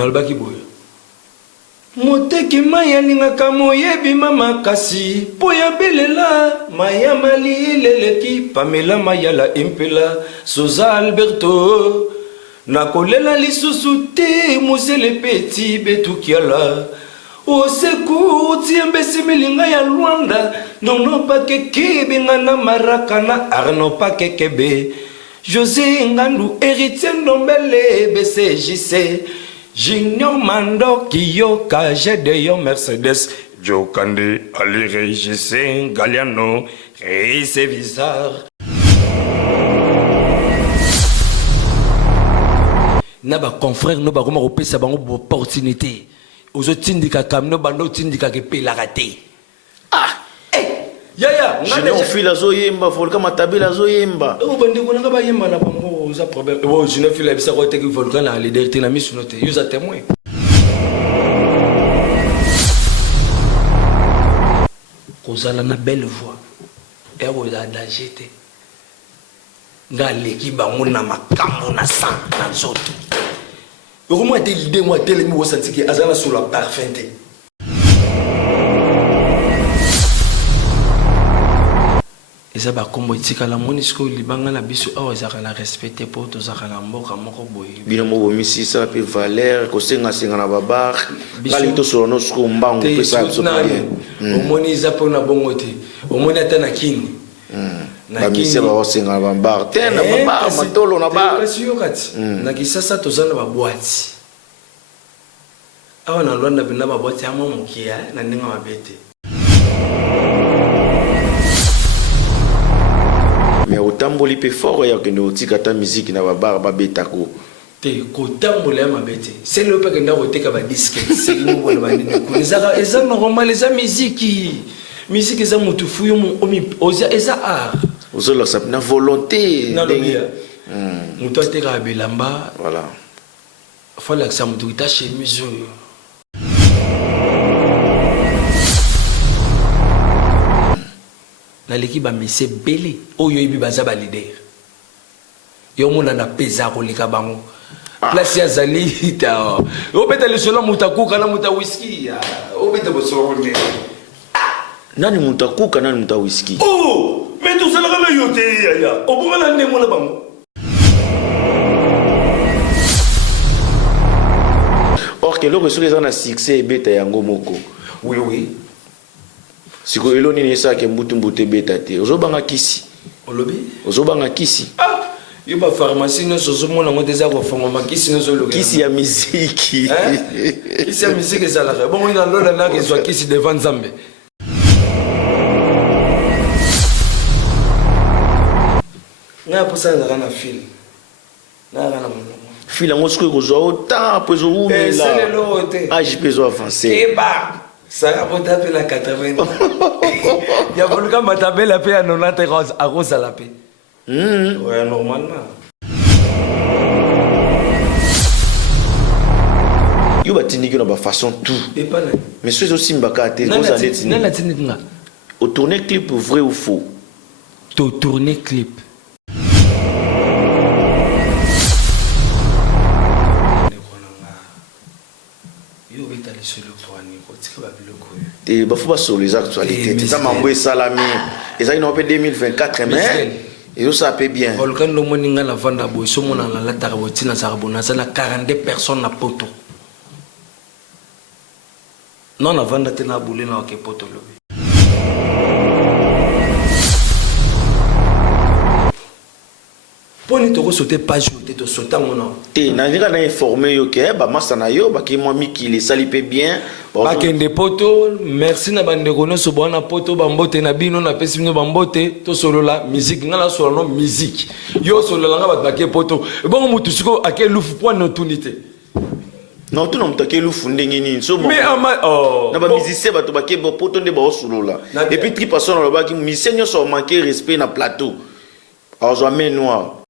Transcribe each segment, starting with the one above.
nalobaki boye moteki mayalingaka moyebi mama kasi po ya belela mayama lileleki pamela mayala impela soza alberto nakolela lisusu te mosele peti betukiala oseku tiembesi milinga ya Luanda nono pakeke bengana marakana arno pakekebe José Ngandu héritier Ndombele BCJC Junior Mando Kiyoka Gedeon Mercedes Jokande Ali Régis Galiano Reise Bizarre Naba confrère no ba koma kopesa bango opportunité ozotindika kamno bando tindika ke pe la raté ah yaya ngana on fila zo yemba volka matabela zo yemba o bande ko nga ba yemba na bango za problème o je ne fila bisa ko te ki volka na leader te na misu note user témoin kozala na belle voix et o da danger te nga leki bango na makambo na sang na nzoto au moins des idées moi tellement moi senti que azala sur la parfaite eza ba kombo itika la monisco libanga na biso awa ezaka na respecter pour to zaka na mboka moko boye bino mo bomisi ça pe valeur ko senga senga na babar kali to solo no sko mbango pe ça so bien omoni za pona bongo te omoni ata na kini na kini ba senga na babar tena babar matolo na bar na kisasa to zana ba boîte awa na Luanda bina ba boîte ya momukia na ndinga mabete mais otamboli pe fort ya que no tikata musique na babar ba betako te ko tambola mabete c'est le pas que nda oteka ba disque c'est nous bona ba ndine ko eza normal eza musique eza mutu fuyo mo oza eza art ozola sa na volonté mutu ateka bilamba voilà fala que ça mutu ta chemise na l'équipe mese belé oyo ibi baza ba leader yo mona na pesa ko lika bango place ya zali ta o beta le solo mutakuka na muta whisky o beta bo solo ne nani mutakuka nani muta whisky oh mais tout ça la yote ya o bo na ne mona bango or que le reçu les en a succès beta yango moko oui siko eloni ni sa ke mbutu beta te ozobanga kisi olobi ozobanga kisi yo ba pharmacie no sozo mona ngo teza ko fonga makisi no zolo kisi ya miziki kisi ya miziki ezala bon ina lola na ke zwa kisi devant Nzambe na posa na fil na mono fil ngo siko ko zo ta pozo umela c'est le lote age peso avancer eba ça a retapé la 80 il y a volcan matapé la paix à 90 à rose à la paix ouais normalement yo batindiki na ba façon tout et pas là mais ceux aussi mbaka te vous allez na tindiki nga au tourner clip vrai ou faux to tourner clip et bah faut pas sur les actualités ça m'envoie salami et ça il en fait 2024 mais et ça peut bien volcan no moninga la vanda boy so mona la la tarabotina sa rabona ça na 42 personnes na poto non na vanda tena boule na ke poto lobi poni to ko sauter page to sauter mon te na ndika na informer yo ke ba masa na yo ba ki mo miki le salipe bien ba kende poto merci na bande ko no so bona poto ba mbote na bino na pesi bino ba mbote to solola musique ngala solo no musique yo solola nga ba ke poto bon mutu siko ake lufu point no tunité non tu non mtake lufu ndenge nini so mais na ba musicien ba to ba ke poto nde ba solola et puis tri personne ba ki musicien nyo so manquer respect na plateau alors zo main noire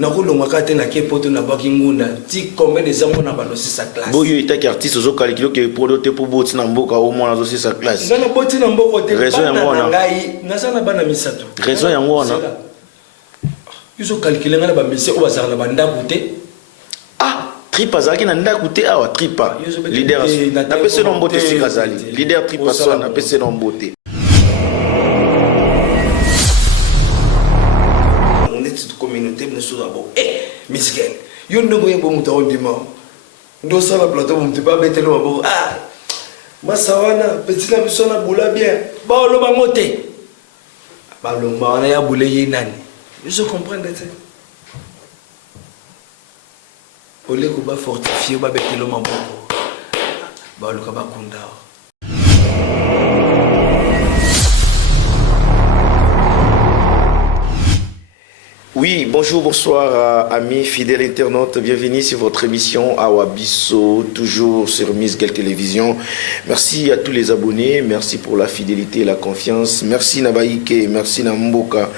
na kulonga kate na ke poto na baki ngunda ti combien des hommes na balosi sa classe boyo itaki artiste zo kalikilo ke produire pour boti na mboka au moins zo sa classe ngana boti na mboko te raison yango wana ngai nazana bana misato raison yango wana Ils ont calculé nga ba monsieur o bazala banda côté. Ah, Tripa zaki na nda côté ah Tripa. Leader na pese no mbote sikazali. Leader Tripa son na pese no mbote. On est toute communauté mais sur d'abord. Miskel. Yo ndongo yebo muta ondima. Ndo sala plateau mtu pas betelo mabo. Ah. Masawana petit na biso na boula bien. Ba lo ba moté. Ba lo ma na ya boule yinani. Je comprends ça. Au lieu que fortifier, on va mettre le mambo. Bah le kaba kunda. Oui, bonjour, bonsoir amis fidèles internautes, bienvenue sur votre émission Awa Bisso, toujours sur Miss Guel Télévision. Merci à tous les abonnés, merci pour la fidélité et la confiance. Merci Nabaïke, merci Namboka.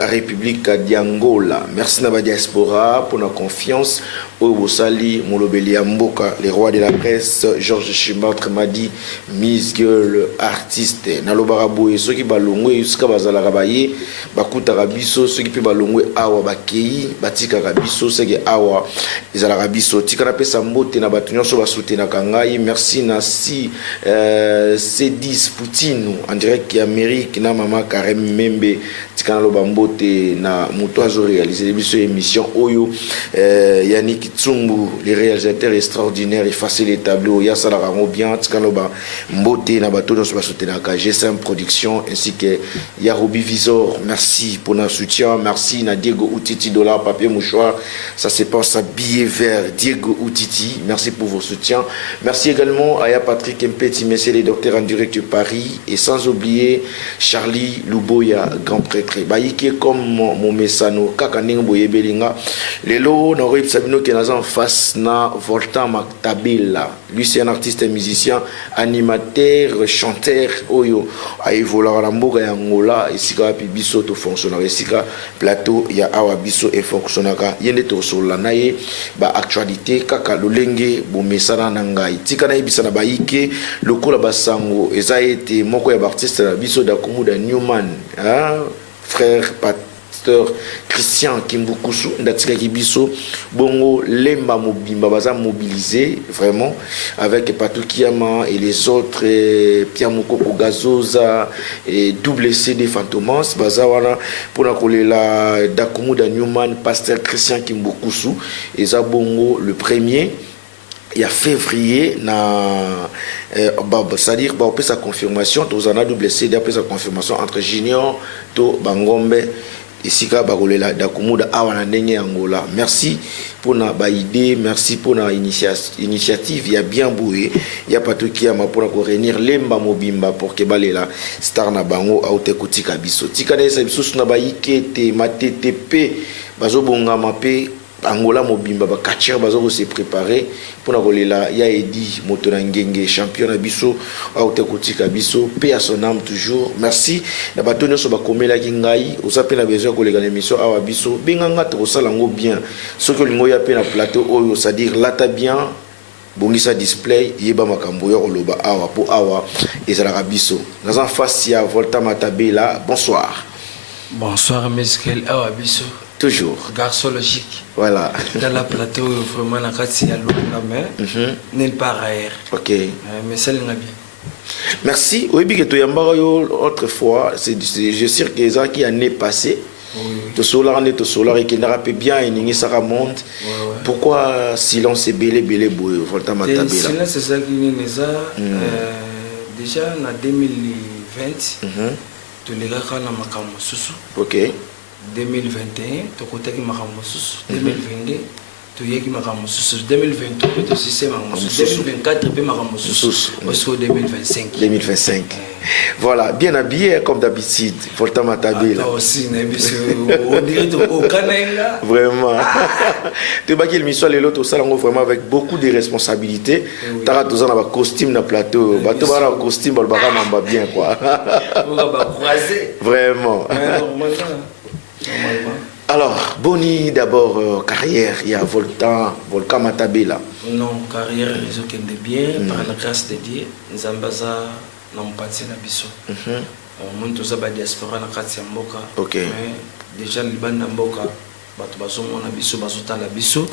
À République d'Angola. Merci à la diaspora pour la confiance. Obosali, Molobeli Mboka, les rois de la presse, Georges Chimatre Madi, Miss Girl, artiste, Nalobaraboué, ceux qui balongwe, jusqu'à Bazala Rabaye, Bakuta Rabiso, ceux qui peuvent balongwe, Awa Bakei, Batika Rabiso, ceux qui Awa, Izala Rabiso, Tikanape Sambote, Nabatunyon, Soba Soutena Kangai, merci Nasi, C10 Poutine, en direct qui Amérique, na Mama Karem Membe, Tikanalo Bambote, na Moutoazo réalisé l'émission Oyo, Yannick Tsumbu, les réalisateurs extraordinaires, effacer les tableaux, Yassala Ramo bien, Tikanoba Mbote, Nabato, Sobasotenaka, G5 Production, ainsi que Yarobi Visor, merci pour notre soutien, merci na Diego Outiti, dollar, papier, mouchoir, ça se passe à billet vert, Diego Outiti, merci pour vos soutiens, merci également à Patrick Mpeti, messieurs les docteurs en direct de Paris, et sans oublier Charlie Luboya, grand prêtre, Baïke comme mon messano, Kakaning Boye Belinga, Lelo, Norib Sabino qui en face na Volta Maktabela. Lui c'est un artiste et musicien, animateur, chanteur, oyo aïvola ramboga ya Angola, ici ka biso to fonctionnaire, ici ka plateau ya awa biso et fonctionnaire. Yende to solanaye ba actualité kaka lolenge bo mesana nangai. Tika na ibisa na baike lokola basango eza été moko ya artiste na biso da Kumuda Newman, hein, frère pasteur Christian Kimbukusu ndatika kibiso bongo lemba mobimba baza mobilisé vraiment avec Patou Kiama et les autres Pierre Mukoko Gazoza et double CD Fantomas baza wana pona kolela Dakumuda Newman pasteur Christian Kimbukusu et za bongo le premier il y a février na c'est-à-dire on peut sa confirmation tous en a double CD après sa confirmation entre Junior to Bangombe ici ka bakolela Dakumuda awana ndenge Angola. Merci pour na ba idée, merci pour na initiative, il y a bien boué, il y a pas tout qui a ma pour ko réunir lemba mobimba pour que balela star na bango aute kutika biso. Tika na sa biso na ba ikete mattp bazo bonga mape Angola mobimba ba katcher bazo se préparer pour na kolela ya edi moto na ngenge champion na biso aute kutika biso paix à son âme toujours. Merci na bato nyonso ba komela ki ngai osape na besoin ko lega émission awa biso benganga to sala ngo bien ce que lingo ya pe na plateau oyo c'est-à-dire lata bien bongisa display yeba makambo yo oloba awa po awa ezala biso dans en face ya Volta Matabela. Bonsoir. Bonsoir Meskel awa biso. Toujours. Garçon logique. Voilà. Dans la plateau, vraiment, la carte, il y a l'eau, mais nulle part ailleurs. Ok. Mais ça, il y a bien. Merci. Oui, bien que tu as autrefois, je sais que ça qui année passée, tu solar, tu solar, et qui n'a pas bien, et ça remonte. Pourquoi silence est belé, belé, boué, Volta Matabela? Silence, c'est ça qui est déjà en 2020, tu les gars, quand on a makambo susu. Ok. 2021 tokotaki makambo susu 2022 toyeki makambo susu 2023 to système makambo susu 2024 pe makambo susu jusqu'au 2025 voilà bien habillé comme d'habitude Volta Matabela aussi on dirait au Kananga vraiment tu vois qu'il m'histoire les autres ça vraiment avec beaucoup de responsabilités t'as tous un costume na plateau bateau bara costume balbara mamba bien quoi on va croiser vraiment. Alors, Boni, d'abord, carrière, il y a Volta Matabela. Non, carrière, ils ont bien, par la grâce de Dieu, Zambaza, na mpatsi na biso moni toza badiaspora na kati ya mboka mais déjà libanda mboka bato bazomona biso bazotala biso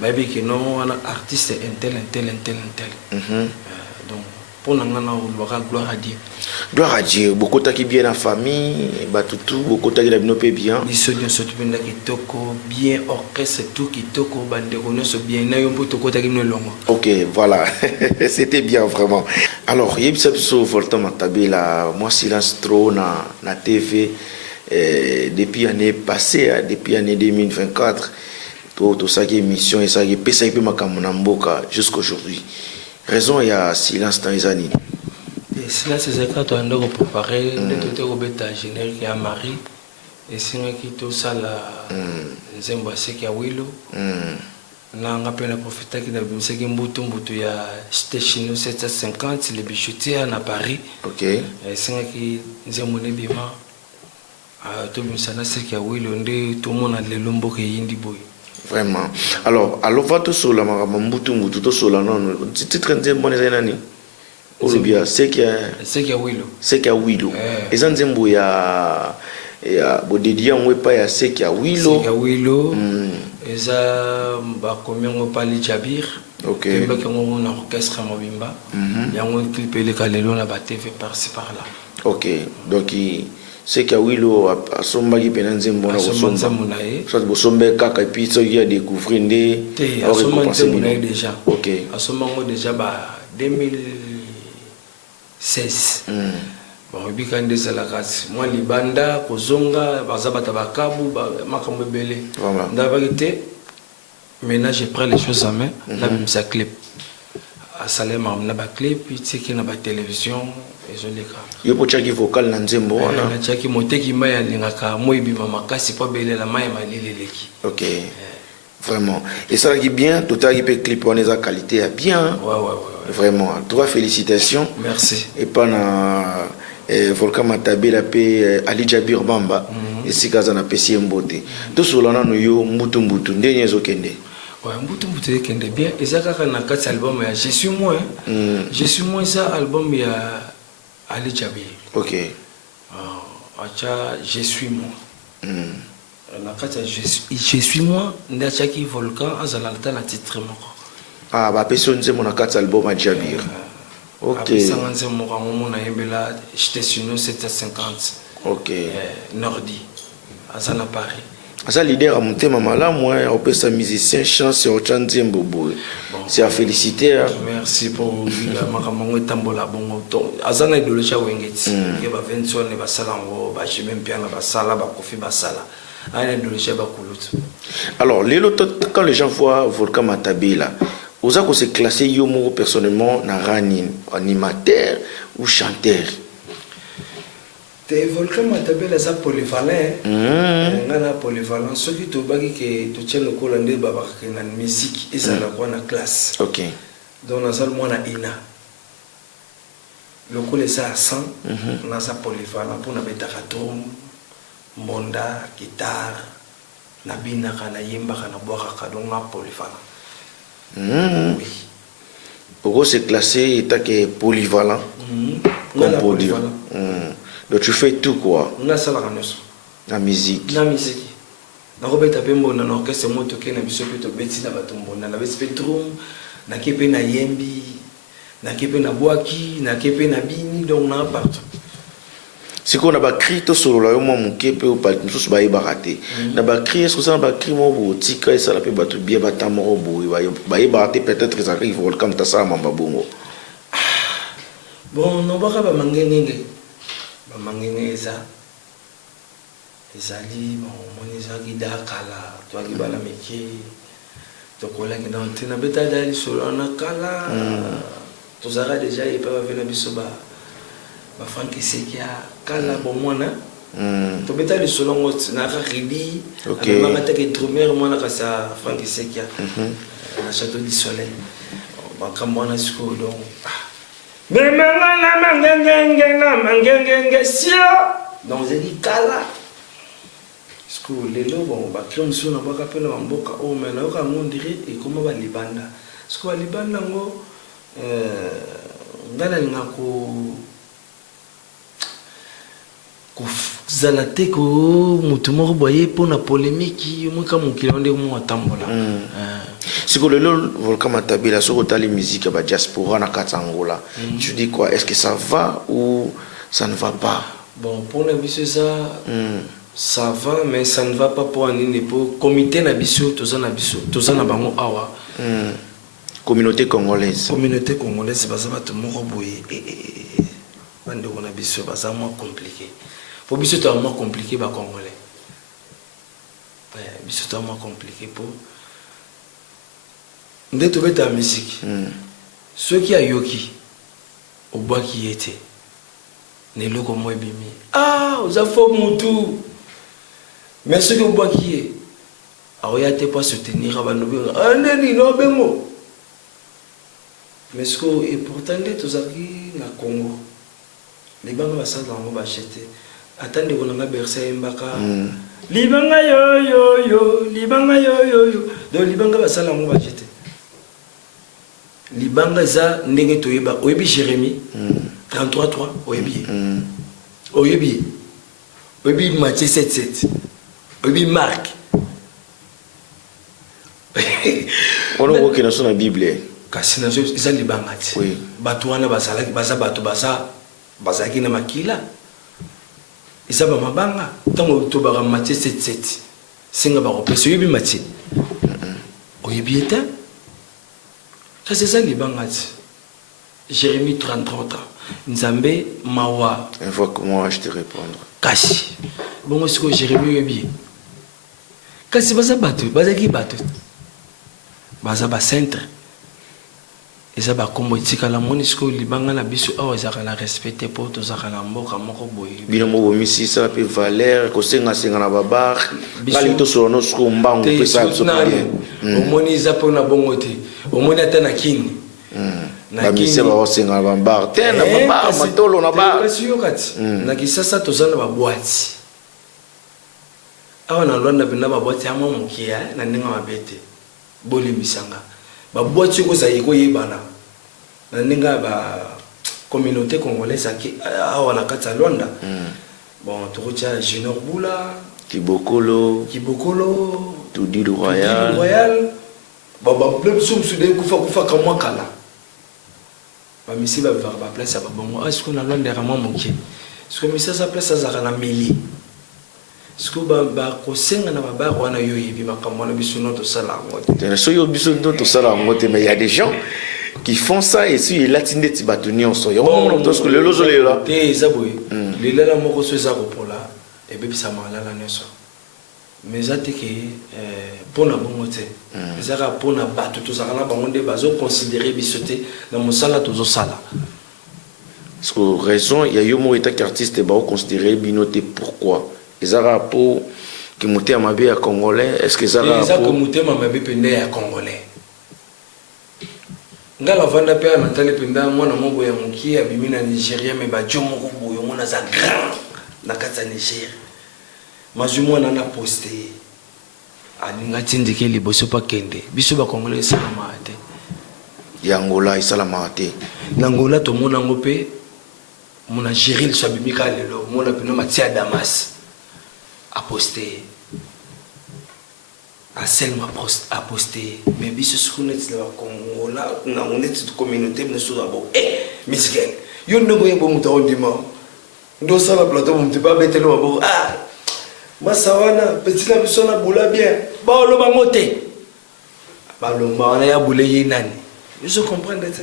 bayebi ke non wana artiste intel donc pour nangana olobaka gloire à Dieu. Gloire à Dieu. Beaucoup qui bien la famille, tout, beaucoup qui la bien bien. Biso nyonso tupenda kitoko, bien orchestre tout kitoko, bandeko nyonso bien na yo mpo tokota ki longo. OK, voilà. C'était bien vraiment. Alors, yebisa biso Volta Matabela, moi silence trop na TV depuis l'année passée, depuis l'année 2024. Tout ça qui émission et ça qui pesa ipe makambo na mboka jusqu'aujourd'hui. Raison il y a silence dans les années. Silence c'est quand on doit préparer de robeta générique à Marie et c'est qui tout ça la nzembo seki ya wilo na ngapela profita qui na bimseki mbutu ya station 750 les bijoutiers à Paris. OK. Et c'est qui nzembo ne bima to bimsana seki ya wilo ndé tout monde le lombo ke yindi boy. Vraiment. Alors va to sola mbutu to sola non titre nzembo ne nani? Olubia c'est qu'il y a Wilo et ça nzembo ya bodedia ngwepa ya c'est qu'il y a Wilo et ça ba combien on parle Jabir OK ba que on a orchestre mobimba ya on clip le kalelo na ba TV par-ci par-là. OK donc c'est qu'il y a Wilo a somba ki pena nzembo na somba soit bo sombe kaka et puis ça y a découvrir ndé a somba déjà OK a somba déjà ba 2016 bon bikande sala kasi moi libanda kozonga bazabata bakabu makambo belé ndabakité maintenant je prends les choses en main la même sa clip à salema na ba clip puis c'est na ba télévision et je les cas yo pochaki vocal na nzembo wana na chaki moteki maya lingaka moyibi mama kasi pa belela maya malileleki. OK vraiment et ça qui bien tout à qui clip on est à qualité à bien ouais. Vraiment trois félicitations merci et pana Volta Matabela pe Ali Jabir Bamba et sikaza na pesi mbote to solana no yo mbutu ndenye zokende ouais mbutu kende bien ezaka na kati album ya je suis moi ça album ya Ali Jabir. OK acha je suis moi na kati je suis moi ndachaki Volcan azalata na titre moko ba peso nzembo na kati album ya Jabir. OK ça nzembo mo na yembela station 750 OK Nordi azana Paris asa leader a monté mamala moi on peut sa musicien chance au nzembo boy c'est à féliciter merci pour la makambo tambola bongo to azana idolosha wengeti ke ba Vincent ne basala ngo ba même bien na basala ba kofi basala. Alors, quand les gens voient Volta Matabela, vous avez se classé yomo personnellement na animateur ou chanteur. Volta Matabela ça polyvalent. Ngana polyvalent ce qui to baki que to tient le colande baba na musique et ça la quoi na classe. OK. Donc na salle moi na ina. Le col ça à 100 na ça polyvalent pour na betaka drum. Monda, guitare, na bina kana yemba kana boaka donc na polyvalent. Oui. Pourquoi c'est classé état que polyvalent? Comme polyvalent. Donc tu fais tout quoi? On a ça la canus. La musique. La musique. Na robeta pembo na orchestre moto ke na biso peto beti na batombo na la spectrum na kepe na yembi na kepe na boaki na kepe na bini donc na partout. Si on a cri tout solo là, moi mon kepe ou pas tout ça va barater. Na ba cri est-ce que ça va cri moi ou tika et ça la peut battre bien battre mon robot va barater peut-être ça arrive vol comme ça mamba bongo. Bon non ba ba mangenge ça ezali bon moni za gida kala to ki bala meki to kola ki dans tina beta dali solo na kala to zara déjà il peut venir biso ba Franck Sekia kala bomona to beta le solongo na ridi na mata ke drummer mona ka sa Franck Sekia na château du soleil ba kamona siko donc memanga na mangenge sia donc j'ai dit kala siko lelo bon ba klon so na ba ka pela mboka o mena ka mondire et comment ba libanda siko libanda ngo ngana ngako kozala te ko motu moko boye mpona polémique yo moka mokili onde mo atambola siko lelo Volcan Matabila soko tali musique ya diaspora na kati Angola tu dis quoi, est-ce que ça va ou ça ne va pas? Bon pour la biso ça va mais ça ne va pas pour anine pour comité na biso tozana bango awa communauté congolaise baza bato moko boye bande na biso baza moins compliqué pour biso to moins compliqué ba congolais biso to moins compliqué pour nde to beta musique ceux qui ayoki au bois qui était ne loko mo bimi oza fo mutu mais ceux qui au bois qui est aoya te pas soutenir abanobi neni no bengo mais ce que et pourtant de tozaki na Congo les banques va ça dans va acheter attendez on a bercé mbaka libanga yo donc libanga va ça on va acheter libanga za ndenge toyeba oyebi Jérémie 33 oyebi Matthieu 7 oyebi Marc on voit que dans la Bible kasi na eza libanga ti bato wana bazalaki bazalaki na makila eza bamabanga ntango tobaka Matthieu 7 senga bakopesa oyebi Matthieu oyebi ete kasi eza libanga ti Jérémie 33 nzambe mawa invoque-moi je te répondre kasi bongo siko Jérémie oyebi kasi bazalaki bato baza bacentre eza bakombo etikala moni siko libanga na biso awa ezaka na respecte po tozaka na mboka moko boye bino moko misisa pe valeur kosenga na babar ngali to solo siko mbangu pe sa biso omoni eza po na bongo te omoni ata na king na mise ba osenga na babar te na babar matolo na bar kasi yo kati na kisasa tozana ba boîte awa na Rwanda bina ba boîte ya mokia na ndinga mabete boli misanga ba boîte ko za yiko yebana na ndinga ba communauté congolaise qui awa na kati Rwanda bon tokotia Junior Bula Kibokolo Tudi Royal ba pleb sum sude kufa kamwa kala ba misi ba place ba bongo est-ce qu'on a Rwanda vraiment mokie est-ce que misi sa place za na mili est-ce que ba kosenga na ba wana yo yebi makamwa na biso no to sala ngote so yo biso no to sala ngote mais il y a des gens qui font ça et si il latinde ti batunion so yo mo to ce que le lozo le là te zaboy le la moko so za ko pola e be bisa mala la neso mais ça te que pona bongo te ezaka pona bato to sala bango nde bazo considérer bisote na mosala to zo sala parce que raison il y a yo mo état artiste ba considérer binoté pourquoi ezara pour que muté amabe ya congolais est-ce que ezara pour que muté amabe pende ya congolais ngala vanda pe na tali penda mwana mongo ya muki ya bimina Nigeria me ba jomo ko boyo mona za grand na kata Nigeria mazumo na poster aninga tindike liboso pa kende biso ba congolais salama te ya Angola salama te na Angola to mona ngope mona Géril Swabimika lelo mona pino Matia Damas a posté a seulement a posté mais biso sukuneti la Congola na oneti communauté na so abo misken yo ndo boye bo muta ondima ndo sala plateau mumti ba betelo abo masawana petit la biso na bula bien ba lo ba ngote ba lo ma na ya bule yinani je comprends ça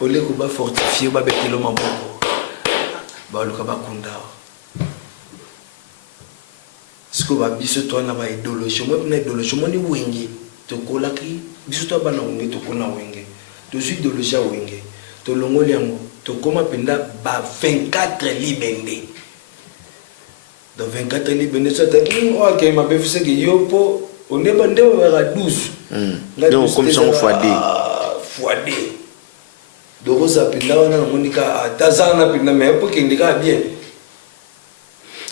ole ko ba fortifier ba betelo maboko ba lo ka ba kunda siko ba biso to na ba idéologie mo na idéologie mo ni wenge to kolaki biso to ba na wenge to kona wenge to ju idéologie wenge to longoli yango to koma penda ba 24 libende do 24 libende so ta OK ma be fise ki yopo on est bande ba 12 donc comme ça on fois D donc ça penda wana monika tazana penda mais pour qu'il ndika bien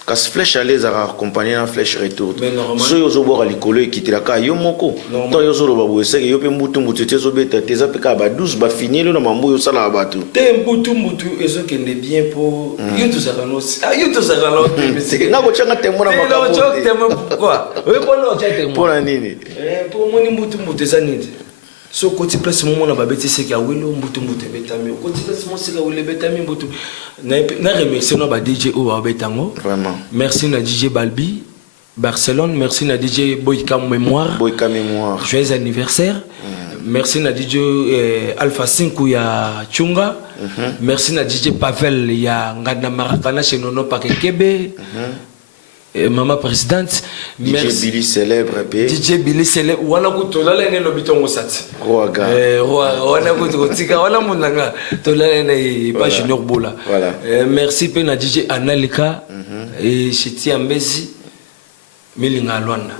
Quand flèche à l'aise à accompagner la flèche retour. Mais normalement. Si vous avez les collègues qui tirent la yomoko. Tant vous avez babou c'est que vous pouvez moutou moutou te zobeta te zapeka ba 12 ba finir le mambo yo sala ba tout. Te moutou moutou ezo kende bien pour yo tout ça non. Ah yo tout ça non. Na ko changa te mona makabo. Non chok te mo quoi. Oui bon non chok te mo. Pour la nini. Pour moni moutou moutou ça nini. So côté place moment na babeti c'est qu'il y a welo moutou moutou betami. Côté place moment c'est qu'il y a welo betami moutou. Na remercier no ba DJ o ba betango. Vraiment. Merci na DJ Balbi Barcelone, merci na DJ Boyka Mémoire. Boyka Mémoire. Joyeux anniversaire. Merci na DJ Alpha 5 ya Chunga. Merci na DJ Pavel ya Ngana Marakana chez Nono Pakekebe. Maman présidente. DJ Billy célèbre pe. DJ Billy célèbre. Wana kutola ne no bitongo sat. Roaga. Wana kutotika wana munanga tola ne pas Junior Bola. Voilà. Merci pe na DJ Analika et Chiti Ambezi Milinga Luanda.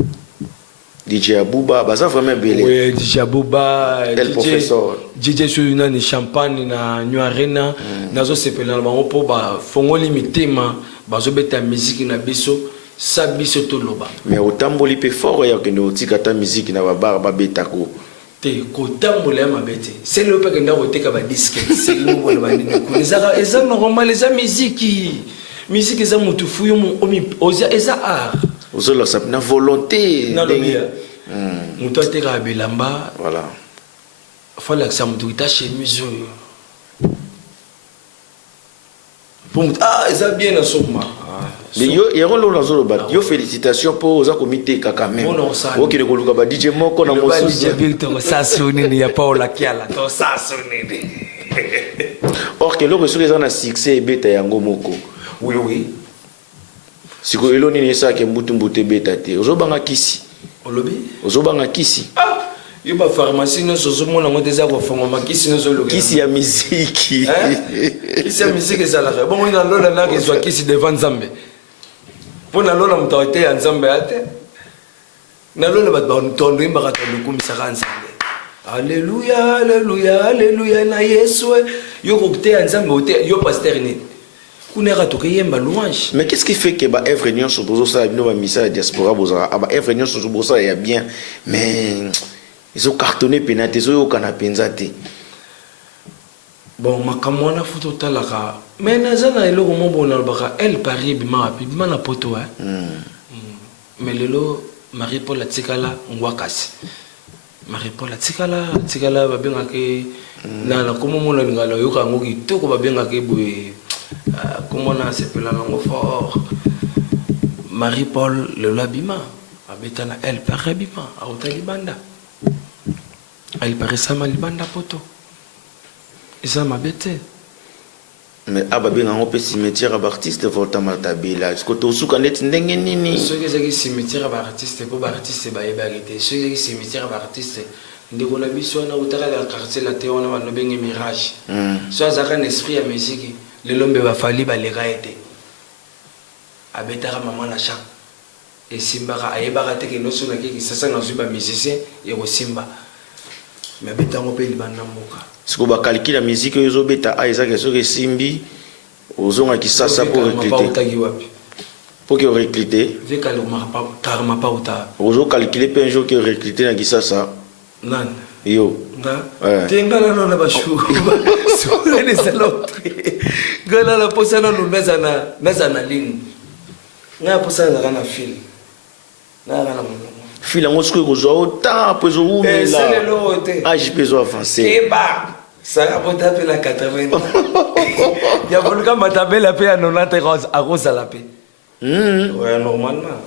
DJ Abouba, bah ça vraiment belé. Oui, DJ Abouba, tel professeur. DJ Souna ni champagne na New Arena, nazo sepela na bango po ba fongo limité ma bazo beta musique na biso, sa biso to loba. Mais otamboli pe fort ya que no tikata musique na ba bar ba betako. Te ko tambola ma bete. C'est le pas que nda oteka ba disque, c'est le bon ba ni ko. Les normal les musique. Musique eza mutu fuyo mo oza eza art. Ozo la sapna volonté. Non mutu ateka bilamba. Voilà. Fala que ça mutu ta chemise. Pour ah eza bien na soma. Mais yo lo na zolo ba. Yo félicitations pour oza comité kaka même. OK de koluka ba DJ moko na mosusu. DJ Victor ça sonne ni ya Paola Kiala. To ça sonne. Or que le reçu les en a succès et beta yango moko. Oui, oui. Si vous avez ça qui est moutumboute bétate, vous avez kisi. Vous avez kisi. Ah, il y a une pharmacie, nous sommes en train de faire un kisi. Kisi ya musique. Kisi ya musique, c'est la. Bon, il y a l'autre qui soit kisi devant Zambé. Pour la l'autre, on a été en Zambé. Na l'autre, on a tourné, on a tourné, Alléluia, Alléluia, Alléluia, na Yeshua. Yo côté en Zambé, yo pasteur ni. Mais qu'est-ce qui fait que bah œuvre union sur bosa no ba misa diaspora bosa aba œuvre union sur bosa ya bien mais ils ont cartonné penate zo yo kana penzate. Bon makamona photo talaka mais nazana eloko mobona baka el Paris bima na poto mais lelo Marie Paul Atikala ngwakasi Marie Paul Atikala babenga ke na komo mona ngala yo ka ngoki toko babenga ke boye. Comment on a s'appelé fort Marie-Paul le labima abetana elle paraît bima a Otalibanda elle paraît ça malibanda poto et ça m'a bêté mais ababe nga ngope cimetière artiste volta maltabila est-ce que to suka net ndenge nini ceux qui cimetière artiste pour artiste ba ebarité ceux qui cimetière artiste ndeko na biso na utaka la quartier la théo na banobenge mirage so azaka un esprit ya musique le lombe va fali ba les gaete abetara maman na champ et simba ayebaka te ke no sona ke sasa na zuba musicien et au simba mais betango pe libanda moka siko ba calcule la musique yo beta a ezaka so ke simbi ozonga ki sasa pour recruter pour que recruter ve kaloma pa karma pa uta ozo calculer pe un jour que recruter na ki sasa nan yo nga tenga na ba shu so les salauds gana la posana no nazana ling nga posana kana fil na kana mo fil ngo siko ko zo ta po zo umela age peso avancer eba ça a porté la 80 il y a voulu comme tabela pe à 90 à rosa la paix ouais normalement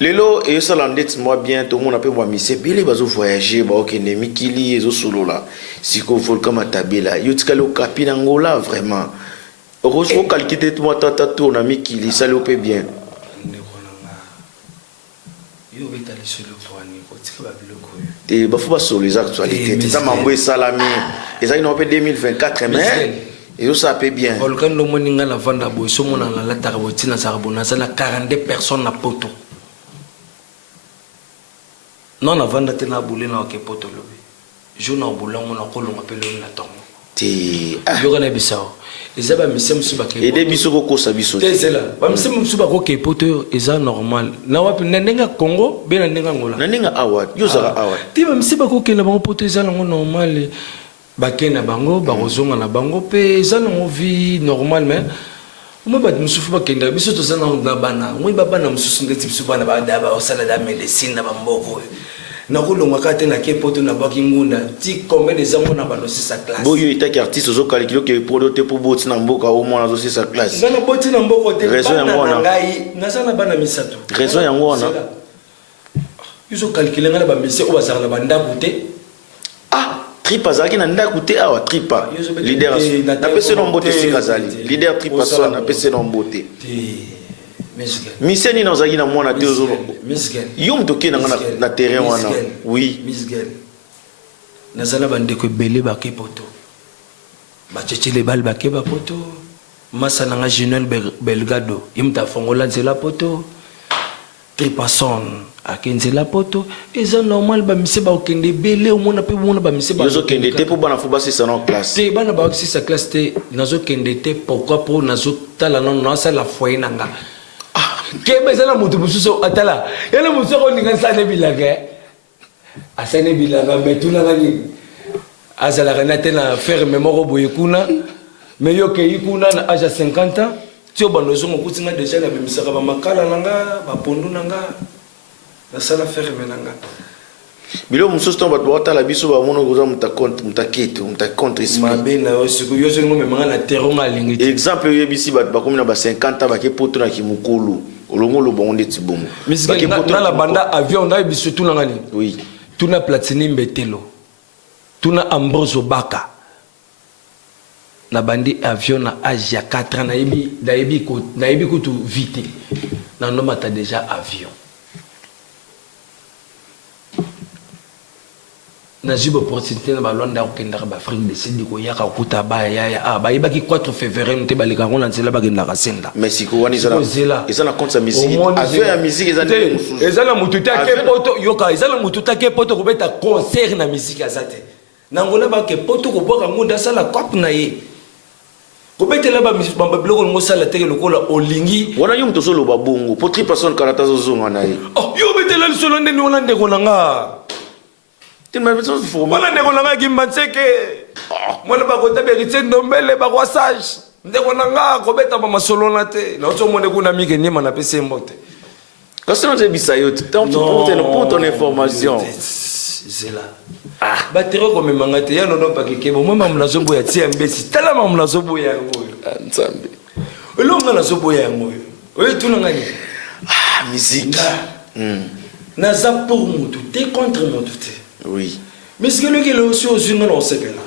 lelo et ça l'endette moi bien tout le monde appelle moi monsieur bili bazo voyager ba okene mikili ezo solo là siko volcan matabela yo tikalo kapina ngola vraiment heureusement calculer tout moi tata tourne na mikili ça le peut bien yo betali solo pour ani ko tika ba biloko te ba faut pas sur les actualités ça mambo salami et ça il en peut 2024 mais et ça peut bien volcan lo moninga la vanda boy so mona la tarabotina sarabona ça la 42 personnes na poto non la vanda tena boule na ke poto lobi je na boula mona ko longa pelo na tongo ti yo kana bisao eza ba mission musu ba ke et des bisoko ko sa biso tezela ba mission musu ba ko ke poto eza normal na wapi na ndenga Congo be na ndenga Angola na ndenga awa yo zara awa ti ba mission ba ko ke na bango poto eza nango normal ba ke na bango ba kozonga na bango pe eza nango vie normal mais moi ba musufu ba kenda biso to zana na bana moi ba bana mususu ndeti biso bana ba da ba osala da medicine na ba mboko na ko longa ka te na ke poto na ba kingunda ti combien des ans na ba no sa classe boyo ita ki artiste zo calculer que produit pour boti na mboka au moins na zo sa classe ngana boti na mboko te raison ya ngona ngai na sana bana misato raison ya ngona yuzo calculer ngana ba mise o bazala na banda bute Tripa zaki na ndaku te awa Tripa leader na pese no mbote sikazali leader Tripa son na pese no mbote miseni na zaki na mwana te ozo yo mtoke na na terrain wana oui misgel nazala bande ko belé ba ke poto ba tchetele bal ba ke ba poto masa na nga Junel Belgado imta fongola nzela poto Tripa son akenzela poto eza normal ba mise ba okende belé o mona pe mona ba mise ba yo zo kende te pour bana fuba c'est en classe te bana ba si sa classe te nazo kende te pourquoi pour nazo tala non non ça la foyer nanga ke ba zala mutu mususo atala yana mususo ko ninga sane bilage asane bilaga metuna ngani azala kana te na faire mémoire boye kuna mais yo ke ikuna na âge 50 ans tio bano zo ngokutinga déjà na bimisaka ba makala nanga ba pondu nanga na sala faire menanga bilo mususu to bato batala biso ba mono goza muta keto muta contre esprit mabena osiku yo zo ngome manga na terreau ngalingi exemple yo bisi bato ba komi na ba 50 ans ba ke poto na kimukulu olongo lo bongo ndeti bongo ba ke poto na la banda avion na biso tuna ngani oui tuna Platini Mbetelo tuna Ambroso Baka na bandi avion na âge ya 4 ans na yebi ko tu vite na ndoma ta déjà avion na jibo opportunité na balonda okenda ba Afrique du Sud ko yaka kuta ba ya ba yebaki 4 février nte balika ngona nzela bagenda kasenda Mexico wani za na compte sa musique avion ya musique ezala mutu ta ke poto yoka ezala mutu ta ke poto ko beta concert na musique azate na ngola ba ke poto ko boka ngunda sala cop na ye ko betela ba musique ba bloko ngo sala teke lokola olingi wana yo mto solo ba bongo pour 3 personnes karata zo zonga na ye oh yo betela solo ndeni wala ndeko nanga tima beso fo wala ndeko nanga kimbanseke mwana ba kota berite ndombele ba kwa sage ndeko nanga ko beta ba masolo na te na oto monde kuna mike nyema na pese mbote kasi no je bisayo pour ton information zela batero ko memanga te ya nono pakeke bo mama mnazo boya tia mbesi tala mama mnazo boya ngoyo nzambe olonga nazo boya ngoyo oyo tuna ngani musique na za pour mutu te contre mutu te oui mais ce que le kilo aussi aux humains on sait que là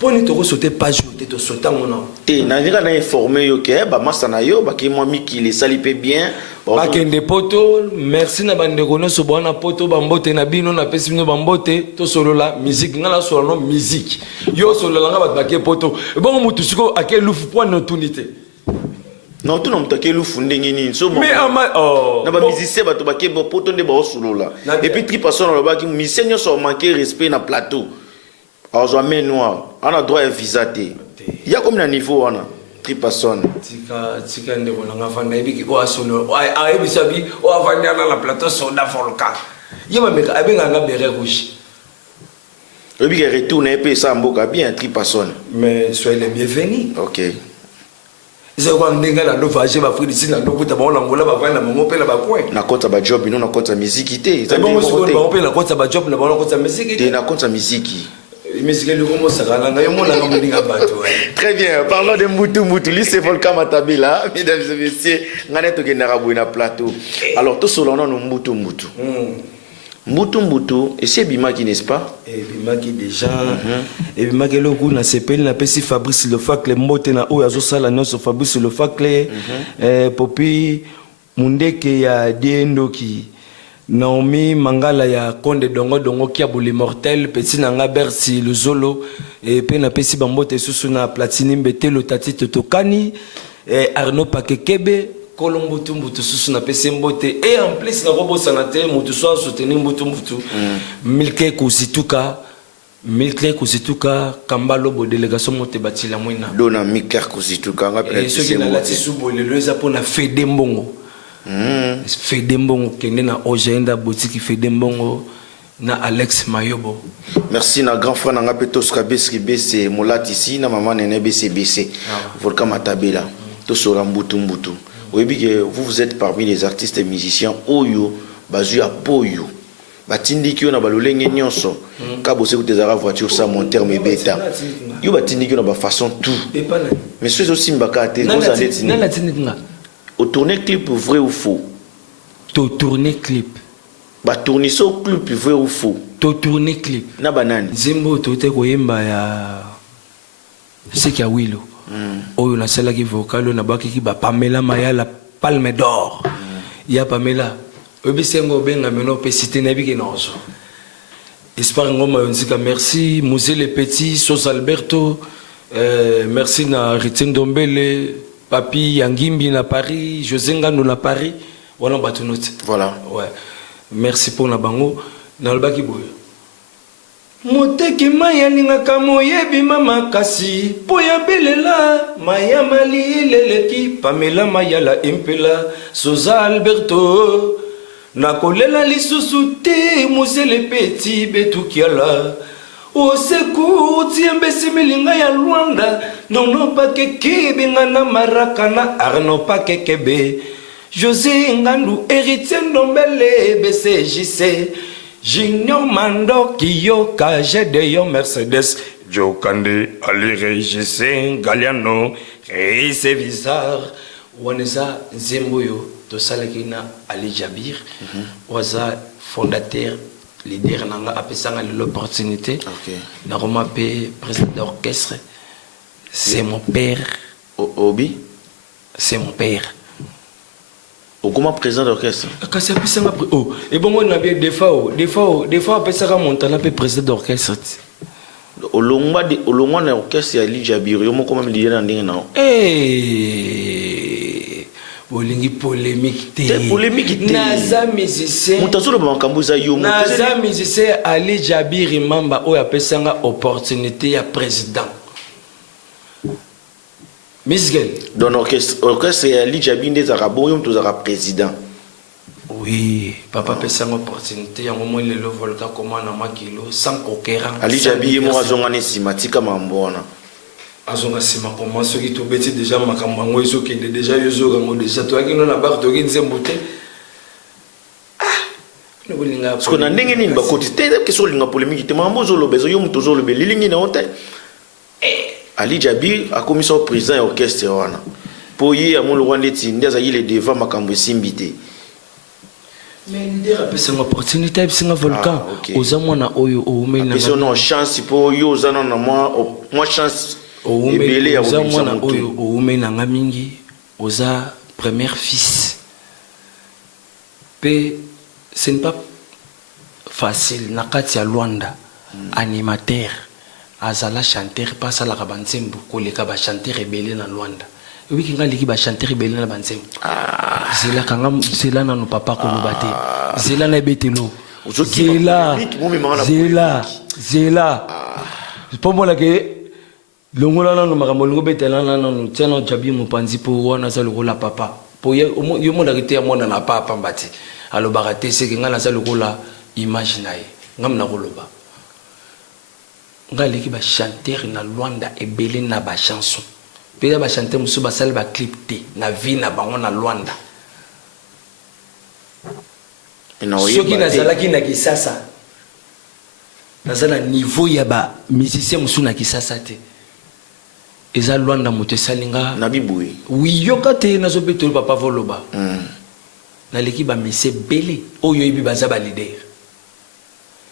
poni to ko sauter page te to sauter ngona te na ndika na informer yo ke ba masa na yo ba ki mo miki le salipe bien ba kende poto merci na bande ko no so bona poto ba mbote na bino na pesi bino ba mbote to solola musique ngala solo no musique yo solola nga ba ke poto bon mutu siko ake lufu point no tunité non tout non take lufu ndenge nini so mais na ba musicien ba to ba ke poto nde ba solola et puis 3 personnes ba ki musicien nyo so manquer respect na plateau alors main noire on a droit à visa té il y a comme un niveau on a 3 personnes tika ndeko na ngafanda ebiki ko asolo a ebisabi o avanda na la plateau soda volcan yeba meka abenga nga bere rouge ebiki retourne pe ça mboka bien 3 personnes mais soyez les bienvenus OK ils ont ndenga na novage ba frère ici na lokuta ba ngola ba vana mo pela ba coin na kota ba job non na kota musique té ça bon ko ba pela kota ba job na ba kota musique té na kota musique. Très bien, parlons de Mbutu. Lui, c'est Volcan Matabila, mesdames et messieurs. Nganeto Genarabouna plateau. Alors, tout cela, on a Mbutu. Mbutu, et c'est Bimaki, n'est-ce pas? Et Bimaki déjà. Et Bimaki, le goût, n'a pas n'a pas si Fabrice Le Facle, Motena, ou Azosa, la noce, Fabrice Le Facle, Popi, Mundeke, ya Diendo qui. Naomi Mangala ya Konde Dongo qui a boulé mortel petit nanga Bercy le Zolo et pena pesi bambote susuna Platini Mbetelo Tati Totokani et Arnaud Pakekebe Kolombo Tumbutu susuna pesi mbote et en plus na robo sanate mutu so soutenir mbutu Milke Kusituka Milclair Kozituka Kambalo bo délégation monte bati la moina. Dona Milclair Kozituka nga et ceux qui na lati subo le loza pour na fede mbongo. Fede mbongo kende na Ogenda boutique fede mbongo na Alex Mayobo. Merci na grand frère nga petos kabesri bese molati ici na maman nene BCBC. Volka matabela. To sora mbutu mbutu. Oui que vous êtes parmi les artistes et musiciens oyo bazu ya poyo. Batindiki na balolenge nyonso ka bosse ko tezara voiture ça mon terme beta yo batindiki na ba façon tout mais ceux aussi mbaka te vous allez na la tindinga au tourner clip vrai ou faux to tourner clip ba tourner so clip vrai ou faux to tourner clip na banani zimbo to te ko yemba ya seki ya wilo oyo na sala ki vocal na baki ki ba Pamela Mayala Palme d'Or ya Pamela Obisengo benga meno pe cité na biki nozo. Espoir ngoma yonzika merci Musée les Petits Sos Alberto merci na Ritine Dombele Papi Yangimbi na Paris José Ngando na Paris voilà batunote. Voilà. Ouais. Merci pour na bango na lobaki boyo. Moteki maya ningaka moyebi mama kasi poya belela maya mali leleki Pamela Mayala impela Sosa Alberto Nakolela lisusu te Musée les Petits betukiala au secours tiembesi milinga ya Luanda nono pa kekebe ngana marakana arno pa kekebe José Ngandu héritier Ndombele BCJC Junior Mando Kiyoka Gedeon Mercedes Jokande Ali Regis Galiano et c'est bizarre Waneza Zemboyo de Salakina Ali Jabir, Waza fondateur, leader nanga apesanga l'opportunité. Naroma P président d'orchestre. C'est mon père. Obi? C'est mon père. Comment président d'orchestre? Kasi apesanga oh et bon on a bien des fois apesanga montana pe président d'orchestre. Olongwa na orchestre ya Ali Jabir, yo moko même leader na ndenge na. Olingi polémique te. Polémique te. Naza musicien. Mutasolo ba makambo za yo. Naza musicien Ali Jabir Mamba oyo apesanga opportunité ya président. Misgel. Dans l'orchestre ya Ali Jabir ndezaka bon yo mtozaka président. Oui, papa pesanga opportunité ya moment le volcan comment na makilo sans conquérant. Ali Jabir mo azonga ne simatika mambona. Azonga sima comment ceux qui tobeti déjà makambo ngo iso kende déjà yozo ngo déjà to akino na bar to kinzembo te. No bolinga. Parce qu'on a ndenge nini ba koti te que so linga polémique te mambo zo lobezo yo mtozo lobe lilingi na honte. Ali Jabir a commis son président et orchestre wana. Po yi amolo wandeti ndaza yile devant makambo simbité. Mais leader a pesanga opportunité pesanga volcan. Oza mwana oyo o mena. Peso no chance po yo zana na moi chance. Ebele ya mwana oyo o mena nga mingi oza premier fils. Pe ce n'est pas facile nakati ya Luanda animateur azala chanteur pas la kabanzembo koleka ba chanteur ebele na Luanda. Wiki nga liki ba chanteur ebele na banzembo. Zela kanga zela na no papa ko lobate. Zela na betelo. Zela. Pour moi là que longola na no makambo longo betela na no tiana jabi mo panzi po wana za lokola papa. Po yo mo la kete ya mona na papa mbati. Alo barate se que nga na za lokola imaginaire. Ngam na koloba. Nga liki ba chanteur na Luanda ebele na ba chanson. Pela ba chanteur musu ba sala ba clip te na vie na bango na Luanda. Soki nazalaki na Kisasa. Nazala niveau ya ba musicien musu na Kisasa te. Eza Luanda moto salinga na biboué. Oui yoka te nazo beto papa voloba. Na leki ba mese belé oyo ibi baza ba leader.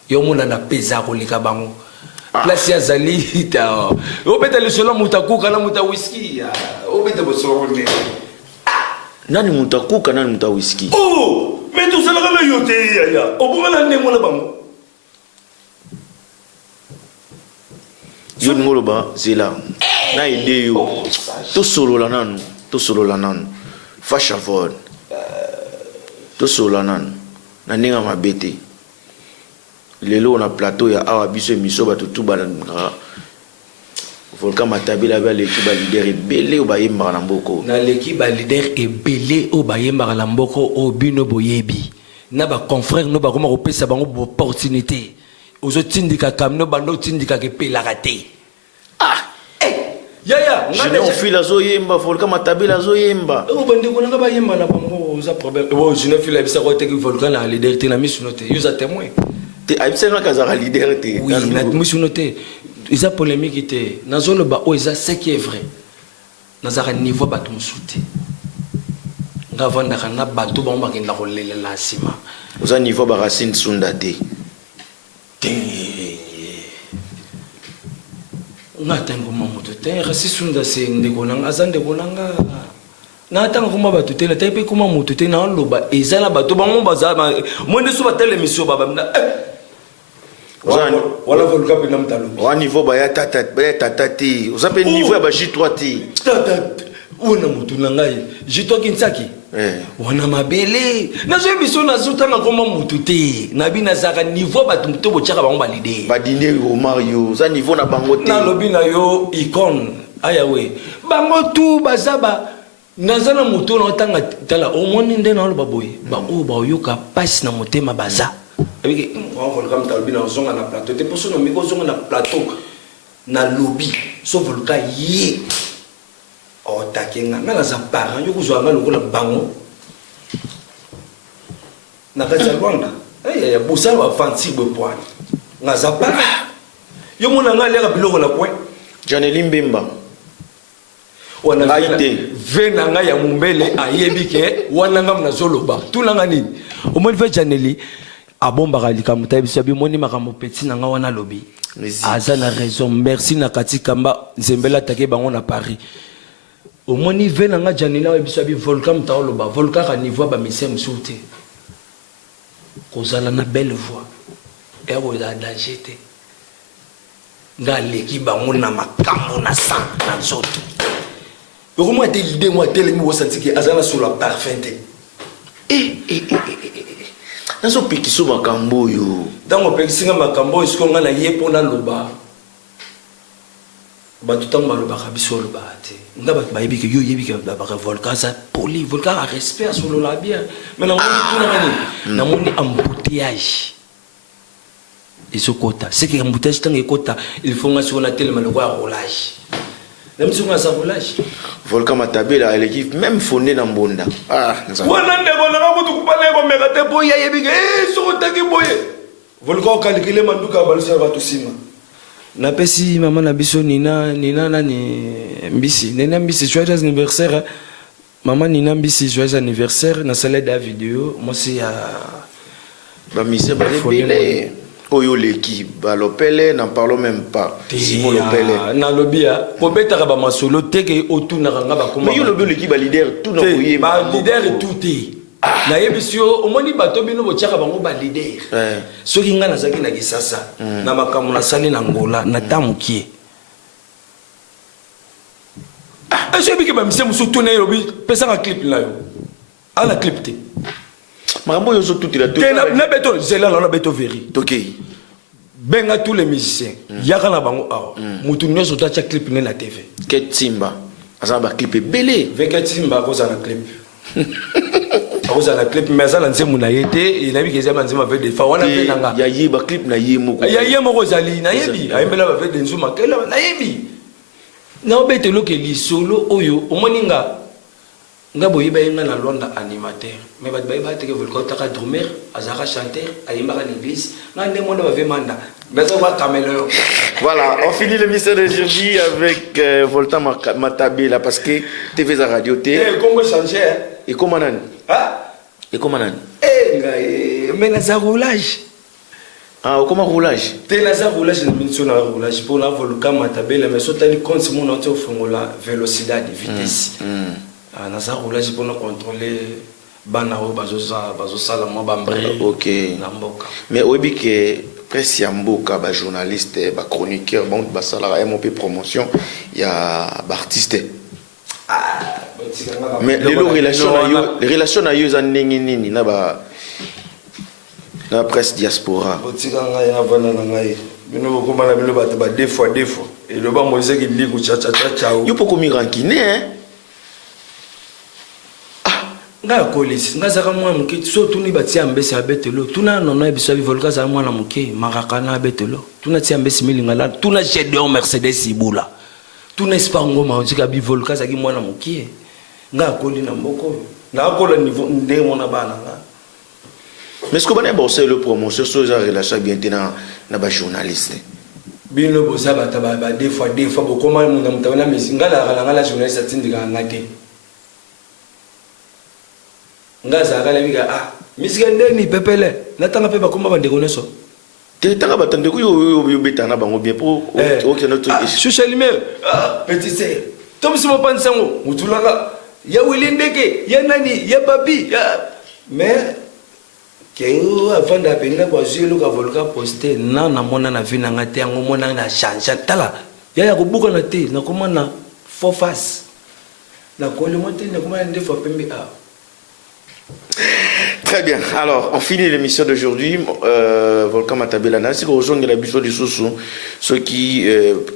Yo mona na pesa ko leka bango. Place ya zali ta. Obeta le solo mutakuka na muta whisky. Obeta bosoro ne. Nani mutakuka nani muta whisky? Oh, mais tout ça là yote ya. Obumala ne mona bango. Yo ngolo ba zela. Na ide yo. To solo la nanu. Fasha vod. To solo la nanu. Na ninga mabete. lelo na plateau ya awa biso émission batutu balanga Volcan Matabela ba l'équipe leader ebele o bayemba na mboko na l'équipe leader ebele o bayemba na mboko o bino boyebi na ba confrère no ba koma ko pesa bango opportunité ozo tindika kamno bando tindika ke pela raté ya ngana on fila zo yemba Volcan Matabela zo yemba o bande ko nga ba yemba na bango za problème o je ne fila bisa ko te que Volcan na leader te na misunote yo za témoin te aibsena kazara leader te oui na misunote ils ont polémique te nazolo ba o isa ce qui est vrai nazara niveau bato musuti nga vanda kana bato ba mbakenda ko lelela sima oza niveau ba Racine Sunda te nga tango mamuto te Racine Sunda se ndeko nanga azande konanga na tango kuma bato te na tape kuma muto te na loba ezala bato ba mo bazama mo ndeso ba tele mission baba wala voluka pe nam talo wa niveau ba ya tata te oza pe niveau ya ba J3 te tata ona mutu na ngai J3 kinsaki wana mabele na zo biso na zo tanga koma mutu te na bina zaka niveau ba tumto bo tshaka bango ba leader ba diner o Mario za niveau na bango te na lobi na yo icon ayawe bango tu bazaba nazana mutu na tanga tala o moni nde na lo baboye ba o ba yoka passe na motema baza avec on volca mtalbi na zonga na plateau te poso na miko zonga na plateau na lobby so volca yi o takenga na za parent yo kuzwa nga lokola bango na kaza Rwanda ya busala wa fancy bo point nga za parent yo mona nga leka biloko na point Janeli Mbemba wana vena nga ya mumbele ayebi ke wana nga mna zoloba tulanga nini o moni fe Janeli abomba kalika mutabi sabi moni makambo petit na nga wana lobi aza na raison merci na katika mba nzembela take bango na Paris au moni vena nga Janela bisabi Volcan mtao loba Volcan ka niveau ba mission msuti kozala na belle voix ero da danger nga leki bango na makambo na sang na nzoto yo mo te l'idée moi tele mi wo sentiki azala sur la parfaite nazo pikiso makambo yo dango pekisinga makambo isko nga na yepo na loba batu tanga loba kabiso loba te nga ba bayebi ke yo yebi ke ba Volcan ça poli Volcan a respect sur le bien mais na na moni embouteillage iso kota c'est que embouteillage tanga kota il faut nga sur la télé maloko ya roulage même si on a sa roulage Volcan Matabela l'équipe même fondé na mbonda wana ndeko na ko tukupana ko megate boya yebi ke so taki boye Volcan calculer manduka balisa batu sima na pesi mama na biso nina nani mbisi nina mbisi joyeux anniversaire maman nina mbisi joyeux anniversaire na salle de vidéo moi c'est ba mise ba lebele oyo l'équipe balopele n'en parlons même pas Simon Lopele na lobia ko betaka ba masolo teke otuna nga ba koma mais yo lobi l'équipe leader tout na koyé ba leader tout est na yebisio omoni bato bino botiaka bango ba leader soki nga nazaki na kisasa na makambo na sali na ngola na tamukie je bi ke ba mise muso tuna yo bi pesa ka clip na yo ala clip te makambo yo zo tout la tout na beto zela na beto veri toké benga tous les musiciens yaka na bango awa mutu nyoso tacha clip ne na TV Ketimba asa ba clip belé Ketimba ko za na clip akoza na clip mais azala nzemu na yete inabi ke zema nzema avec des fois wana pe nanga ya yi ba clip na yi moko ya ye moko zali na yebi ayembela ba avec des nzuma kela na yebi na obetelo ke li solo oyo omoninga nga boyi ba yenga na Londres animateur mais ba ba te ke Volcan taka drummer azaka chanteur ayemba ka l'église na ndé monde ba vemanda bazo ba kamelo. Voilà, on finit l'émission d'aujourd'hui avec Volcan Matabela parce que TV za radio T Congo changer et comment nan ah et comment nan mais na za roulage comment roulage te na za roulage na mission na roulage pour la Volcan Matabela mais sotali compte mon auto fongola vélocité vitesse na za roulage pour contrôler bana o bazo sala mo bambré OK na mboka mais oyebi ke presse ya mboka ba journaliste ba chroniqueur bon ba sala MOP promotion ya ba artiste mais les relations na yo za ndenge nini na ba la presse diaspora. Botika ngai na vana na ngai. Bino ko mala bino bato ba deux fois. Et le ba Moïse qui dit ko cha cha cha. Yo poko mi rankine hein. Nga kolisi nga zaka mwa muke so tuni batia mbesi abetelo tuna nono ebiso bivolka za mwana muke marakana abetelo tuna tia mbesi milinga la tuna Gédéon Mercedes ibula tuna espango ma ontika bivolka za ki mwana muke nga koli na mboko na kola niveau ndenge mona bana nga. Mais est-ce que vous avez bossé le promotion sur la relation bien na ba journaliste bino bosa bata ba deux fois bokoma munda mutaona mesi nga la journaliste atindika ngate ngaza kala bika misika ndeni pepele natanga pe bakoma bandeko neso te tanga batande ko yo betana bango bien pour OK notre social petit c'est tom simo pansango mutulanga ya wilindeke ya nani ya babi mais que avant d'avenir kwa zelo ka volka poster na mona na vina ngate yango mona na change tala ya kubuka na te na komana faux face na kole mote na komana ndefo pembe Très bien. Alors, on finit l'émission d'aujourd'hui. Volcan Matabelana, c'est qu'on a besoin de ceux qui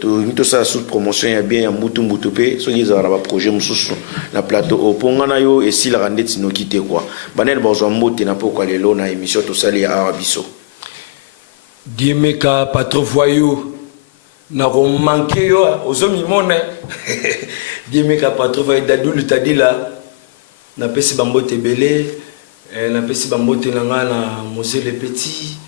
ont ça sous promotion, il y a bien un moutoupé, ceux qui ont un projet na plateau au Ponganayo et si la rendette sinon quitter quoi. Banel Bozo Moté n'a pas quoi les lots na émission tout ça les Arabiso. Diemeka patro voyou na manqué yo aux hommes mone. Diemeka patro voyou dadulu tadila na pesi bambote belé. Na pesi bambote nanga na Mosé le Petit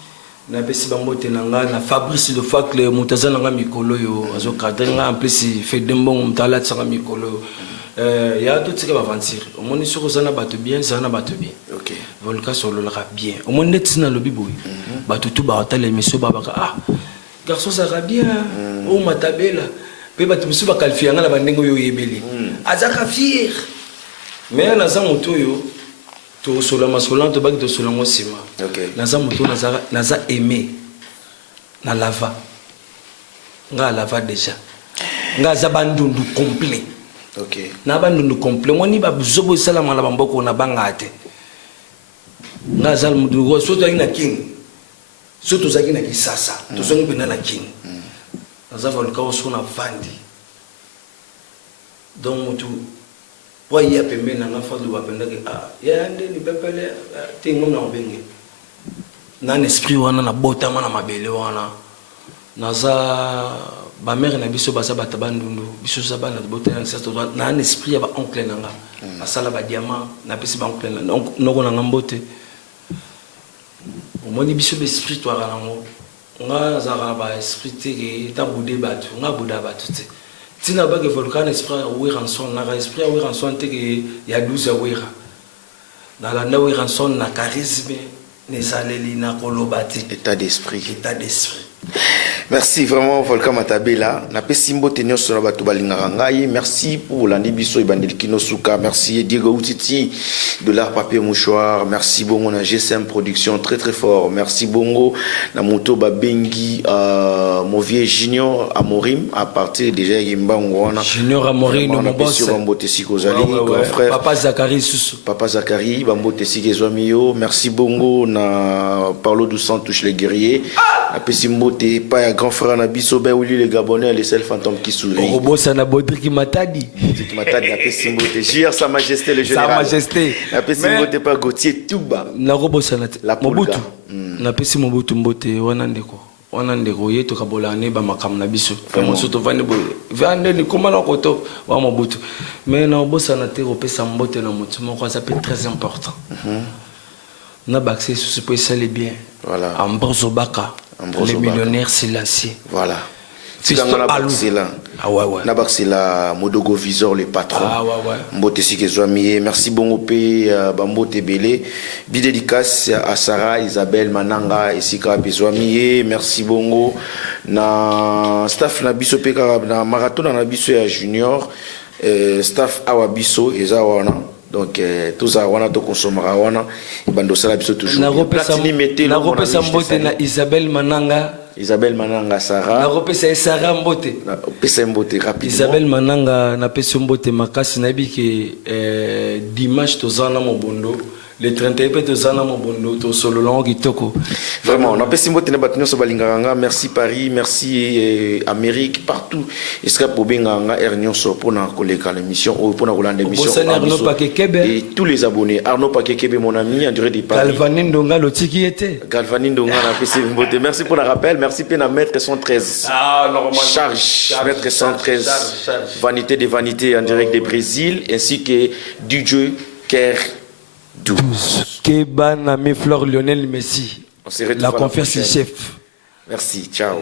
na pesi bambote nanga na Fabrice de Facle mutaza nanga mikolo yo azo kadrenga en plus fait dembon mutala tsanga mikolo ya tout ce qui va avancer au monde sur ozana bato bien zana bato bien OK volka solo la bien au monde netina lobi boy bato tout ba tala émission babaka garçon ça va bien o matabela pe bato musu ba qualifier nga la bandengo yo yebeli azaka fier mais na za moto yo to solo masolan to bak to solo ngosima OK naza moto naza aimé na lava nga lava déjà nga za bandundu complet OK na bandundu complet moni ba buzobo sala mala bamboko na bangate nga za mudu so to ina king so to zaki na kisasa to so ngi na king naza volka so na vandi donc mutu wa ya pembe na ngafadu wa penda ke ya ndeni pepele tingo na obenge na esprit wana na bota mana mabele wana naza ba mère na biso baza batabandundu biso za bana bota na certain na esprit ya ba oncle nanga asala ba diamant na pesi ba oncle donc noko na ngambote omoni biso be esprit toi rango nga za ba esprit te ta bude batu nga buda batu te tina ba ke volcan esprit oui ranson na esprit oui ranson te ke ya 12 wira na la na oui ranson na charisme ne saleli na kolobati état d'esprit. Merci vraiment Volcan Matabela. Na pesimbo tenyo sur la balingarangai. Merci pour l'andi biso ibandel kinosuka. Merci Diego Outiti de l'art papier mouchoir. Merci bongo na GSM production très très fort. Merci bongo na moto babengi Movier Junior Amorim à partir déjà Yimbangwana. Junior Amorim no boss. Bambote Sikozali grand frère. Papa Zachary Susu. Papa Zachary Bambote Sikezwamio. Merci bongo na Parlo du sang touche les guerriers. Na pesimbo te pas grand frère na biso ben oui les Gabonais les seuls fantômes qui sourit. Robosa na Bodriki Matadi. Qui Matadi na pesimbo te jure sa majesté le général. Sa majesté. Na pesimbo te pas Gauthier Touba. Na robosa na Mobutu. Na pesi Mobutu mbote wana ndeko yeto kabolane ba makam na biso. Comme soto vane bo. Vande ni koma na koto wa Mobutu. Mais na robosa na te ropesa mbote na motu moko ça peut être très important. Na baxé sur ce ça les bien. Voilà. Ambroso Baka. Les millionnaires silencieux. Voilà. Ah ouais. Nabaxila Modogo Visor les patrons. Ah ouais. Mbote Sikezwami. Merci bon pe Bambote Belé. Bidédicace à Sarah Isabelle Mananga et Sika Bezwami. Merci bongo na staff na biso pe na marathon na biso ya junior staff awabiso ezawana. Donc tout ça on a tout consommé on a bando sala biso toujours na repesa mbote na Isabelle Mananga Sarah na repesa Sarah mbote na pesa mbote rapidement Isabelle Mananga na pesa mbote makasi na biki dimanche tozana mobondo le 31 peut tozana mobondo to solo longo kitoko. Vraiment, on a pas simbo tene batinyo so balinganga, merci Paris, merci Amérique, partout. Et ce pour benganga Ernion so pour na koleka l'émission ou pour na kolanda l'émission. Arnaud Pakekebe et tous les abonnés. Arnaud Pakekebe mon ami en durée de Paris. Galvanin Donga lotiki était. Galvanin Donga na PC Mbote. Merci pour le rappel, merci pour maître 113. Ah normalement. Charge maître 113. Vanité des vanités en direct du Brésil ainsi que DJ Ker 12. Keban ami Fleur Lionel Messi. On se retrouve la confiance du chef. Merci, ciao.